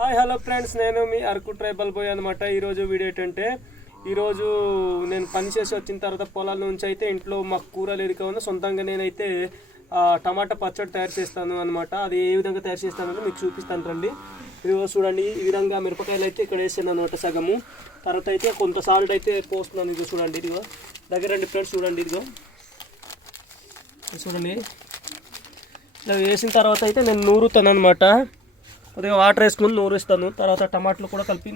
Hi hello friends. నేను మీ Araku tribal bye అనమాట ఈరోజు వీడియో ఏంటంటే ఈరోజు నేను పని చేసి వచ్చిన తర్వాత పొలాల నుంచి అయితే ఇంట్లో మాకు కూర లేదు కావున సొంతంగా నేనైతే టమాటా పచ్చడి తయారు చేస్తాను అనమాట అది ఏ విధంగా తయారు చేస్తానో మీకు చూపిస్తాను రండి. ఇదిగో చూడండి ఈ విధంగా మిరపకాయలు అయితే ఇక్కడ వేసాను అనమాట సగము. తర్వాత అయితే కొంత సాల్ట్ అయితే పోస్తున్నాను. ఇదిగో చూడండి ఇదిగో. దగ్గర రండి ఫ్రెండ్స్ చూడండి ఇదిగో. చూడండి. ఇలా వేసిన తర్వాత అయితే నేను నూరుతాను అనమాట కొద్దిగా వాటర్ వేసుకుని నూరుస్తాను తర్వాత టమాటాలు కూడా కలిపి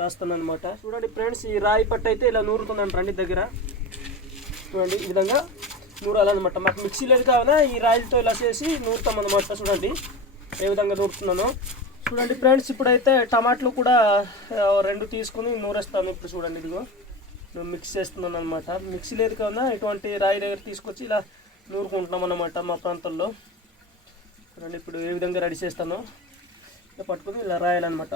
రాస్తాను అనమాట చూడండి ఫ్రెండ్స్ ఈ రాయి పట్టు అయితే ఇలా నూరుతుందండి రండి దగ్గర. చూడండి ఈ విధంగా నూరాలన్నమాట. మాకు మిక్సీ లేదు కావున ఈ రాయిలతో ఇలా చేసి నూరుతాం అనమాట చూడండి. ఏ విధంగా నూరుతున్నాను. చూడండి ఫ్రెండ్స్ ఇప్పుడైతే టమాటాలు కూడా రెండు తీసుకుని నూరేస్తాను ఇప్పుడు చూడండి ఇదిగో. నేను మిక్స్ చేస్తున్నాను అనమాట మిక్సీ లేదు కావున ఇటువంటి రాయి దగ్గర తీసుకొచ్చి ఇలా నూరుకుంటున్నాం అనమాట మా ప్రాంతంలో. చూడండి ఇప్పుడు ఏ విధంగా రెడీ చేస్తానో. పట్టుకుని ఇలా రాయాలన్నమాట.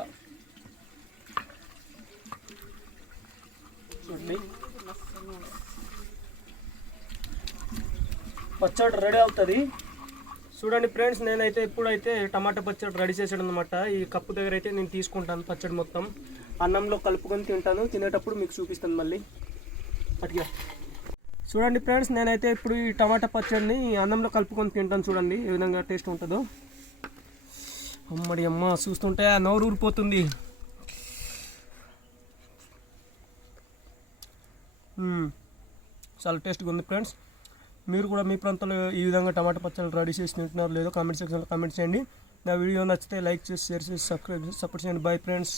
చూడండి. పచ్చడి రెడీ అవుతుంది. చూడండి ఫ్రెండ్స్ నేనైతే ఇప్పుడైతే టమాటా పచ్చడి రెడీ చేసాడు అనమాట ఈ కప్పు దగ్గర అయితే నేను తీసుకుంటాను పచ్చడి మొత్తం. అన్నంలో కలుపుకొని తింటాను. తినేటప్పుడు మీకు చూపిస్తాను మళ్ళీ. అట్లా. చూడండి ఫ్రెండ్స్ నేనైతే ఇప్పుడు ఈ టమాటా పచ్చడిని అన్నంలో కలుపుకొని తింటాను చూడండి ఏ విధంగా టేస్ట్ ఉంటుందో. అమ్మడి అమ్మ చూస్తుంటే నోరు ఊరిపోతుంది. చాలా టేస్ట్గా ఉంది ఫ్రెండ్స్ మీరు కూడా మీ ప్రాంతంలో ఈ విధంగా టమాటా పచ్చళ్ళు రెడీ చేసి తింటున్నారు లేదో కామెంట్ సెక్షన్లో కామెంట్ చేయండి. నా వీడియో నచ్చితే లైక్ చేసి షేర్ చేసి సబ్స్క్రైబ్ చేసి సపోర్ట్ చేయండి. Bye friends